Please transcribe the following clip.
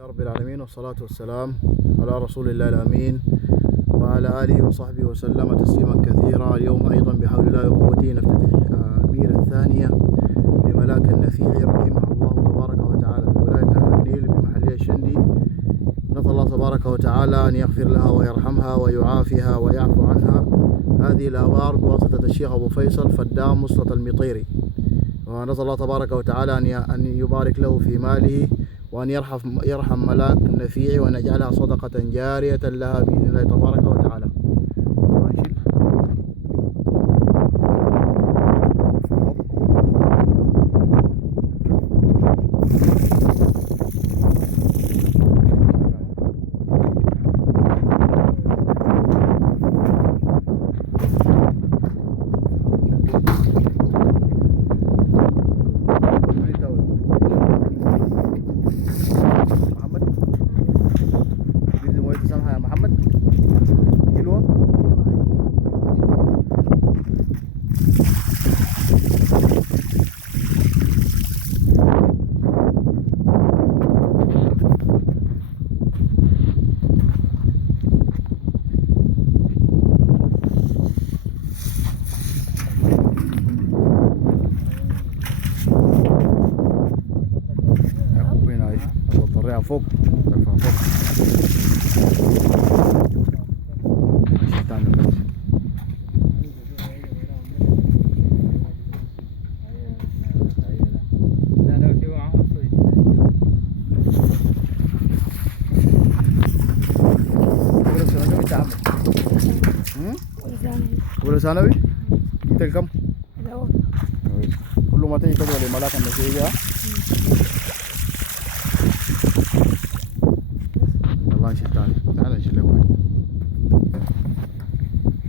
رب العالمين والصلاة والسلام على رسول الله الأمين وعلى آله وصحبه وسلم تسليما كثيرا. اليوم أيضا بحول الله وقوته نفتتح البيرة الثانية لملاك النفيع رحمه الله تبارك وتعالى بولاية نهر النيل بمحلية الشندي. نسأل الله تبارك وتعالى أن يغفر لها ويرحمها ويعافيها ويعفو عنها هذه الآبار بواسطة الشيخ أبو فيصل فدام وسطة المطيري، ونسأل الله تبارك وتعالى أن يبارك له في ماله وأن يرحم ملاك النفيع وأن يجعلها صدقة جارية لها بإذن الله تبارك وتعالى. فوق ارفع فوق ماشي تاني بس. أولى ثانوي أنت كم؟ كل ما تيجي تدور لملاك النفيع والله نشيل تاني. تعال نشيل لك واحد.